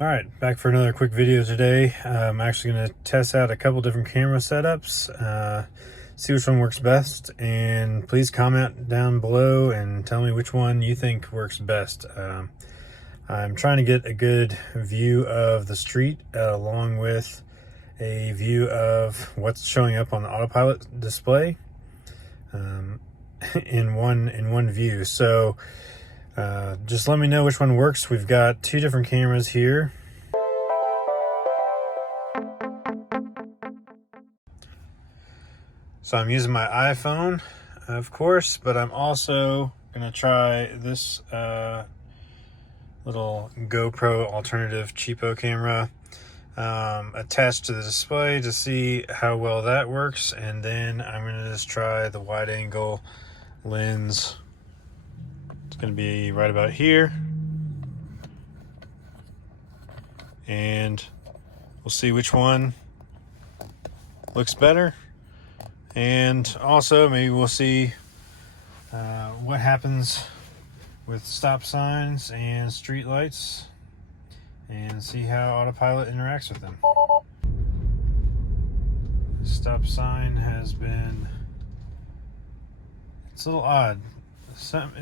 Alright, back for another quick video today. I'm actually going to test out a couple different camera setups, see which one works best, and please comment down below and tell me which one you think works best. I'm trying to get a good view of the street along with a view of what's showing up on the Autopilot display in one view. So just let me know which one works. We've got two different cameras here. So I'm using my iPhone, of course, but I'm also gonna try this little GoPro alternative cheapo camera attached to the display to see how well that works, and then I'm gonna just try the wide angle lens. It's gonna be right about here, and we'll see which one looks better. And also maybe we'll see what happens with stop signs and street lights and see how Autopilot interacts with them. The stop sign has been, it's a little odd.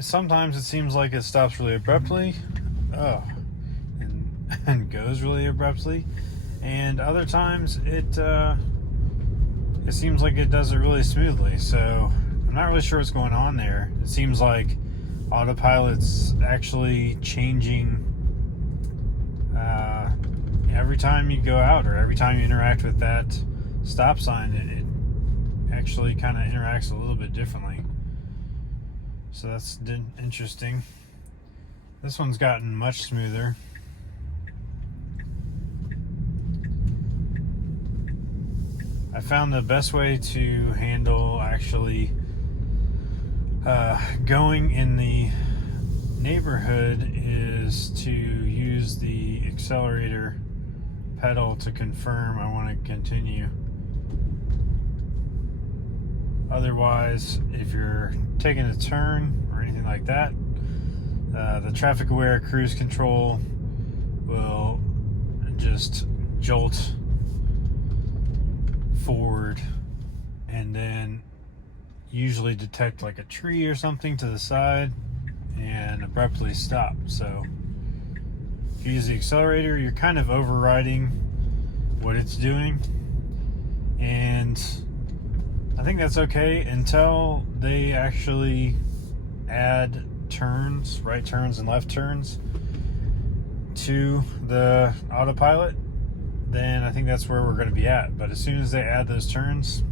Sometimes it seems like it stops really abruptly, and goes really abruptly, and other times it seems like it does it really smoothly. So I'm not really sure what's going on there. It seems like Autopilot's actually changing every time you go out, or every time you interact with that stop sign. It actually kind of interacts a little bit differently. So that's interesting. This one's gotten much smoother. I found the best way to handle actually going in the neighborhood is to use the accelerator pedal to confirm I want to continue. Otherwise, if you're taking a turn or anything like that, the traffic aware cruise control will just jolt forward and then usually detect like a tree or something to the side and abruptly stop. So if you use the accelerator, you're kind of overriding what it's doing, and I think that's okay until they actually add turns, right turns and left turns, to the Autopilot. Then I think that's where we're going to be at. But as soon as they add those turns,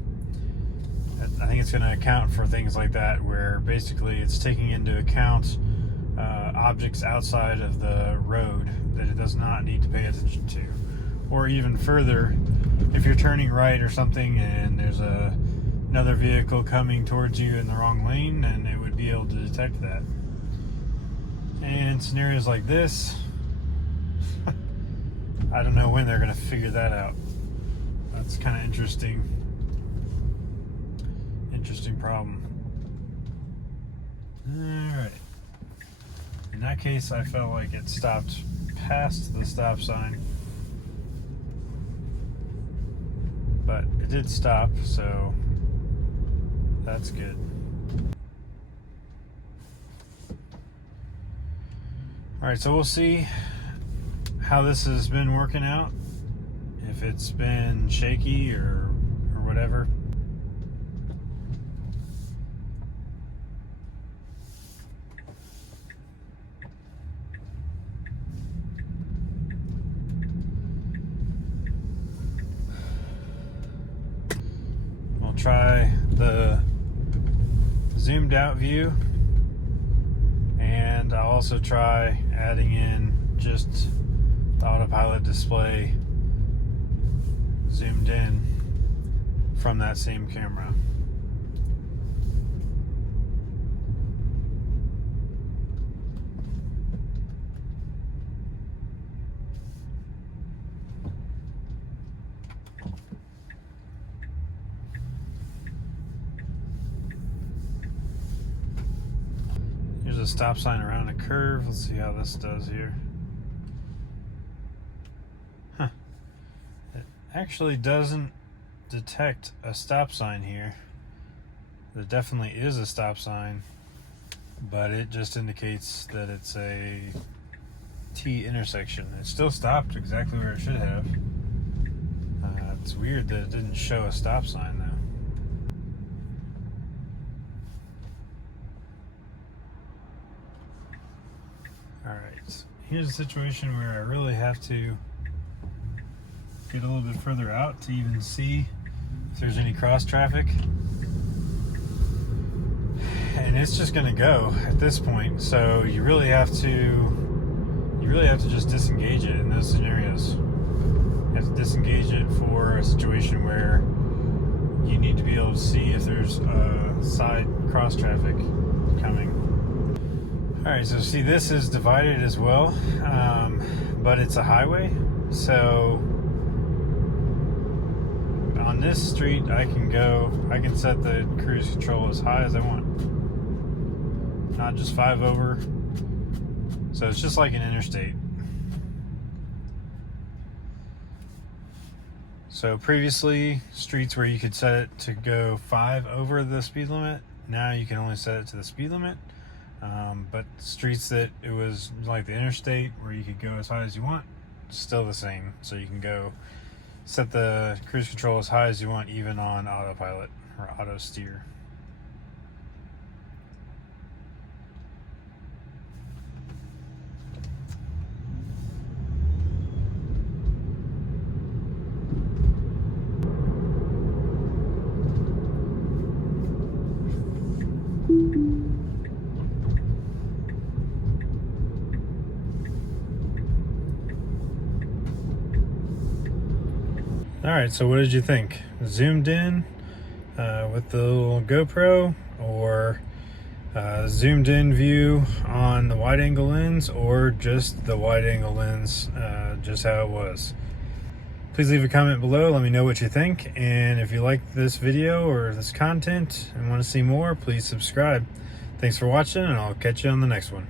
I think it's going to account for things like that, where basically it's taking into account objects outside of the road that it does not need to pay attention to. Or even further, if you're turning right or something and there's another vehicle coming towards you in the wrong lane, then it would be able to detect that. And scenarios like this, I don't know when they're going to figure that out. That's kind of interesting problem. Alright. In that case, I felt like it stopped past the stop sign. But it did stop, so that's good. Alright, so we'll see how this has been working out, if it's been shaky or whatever. We'll try the zoomed out view, and I'll also try adding in just the Autopilot display zoomed in from that same camera. Here's a stop sign around a curve. Let's see how this does here. actually doesn't detect a stop sign here. There definitely is a stop sign, but it just indicates that it's a T intersection. It still stopped exactly where it should have. It's weird that it didn't show a stop sign though. Alright, here's a situation where I really have to get a little bit further out to even see if there's any cross traffic. And it's just gonna go at this point, so you really have to just disengage it in those scenarios. You have to disengage it for a situation where you need to be able to see if there's side cross traffic coming. Alright, so see, this is divided as well, but it's a highway, so on this street I can set the cruise control as high as I want, not just 5 over, so it's just like an interstate. So previously, streets where you could set it to go 5 over the speed limit, now you can only set it to the speed limit. But streets that it was like the interstate where you could go as high as you want, still the same. So you can go set the cruise control as high as you want, even on autopilot or auto steer. Alright, so what did you think? Zoomed in with the little GoPro, or zoomed in view on the wide angle lens, or just the wide angle lens, just how it was? Please leave a comment below, let me know what you think, and if you like this video or this content and want to see more, please subscribe. Thanks for watching, and I'll catch you on the next one.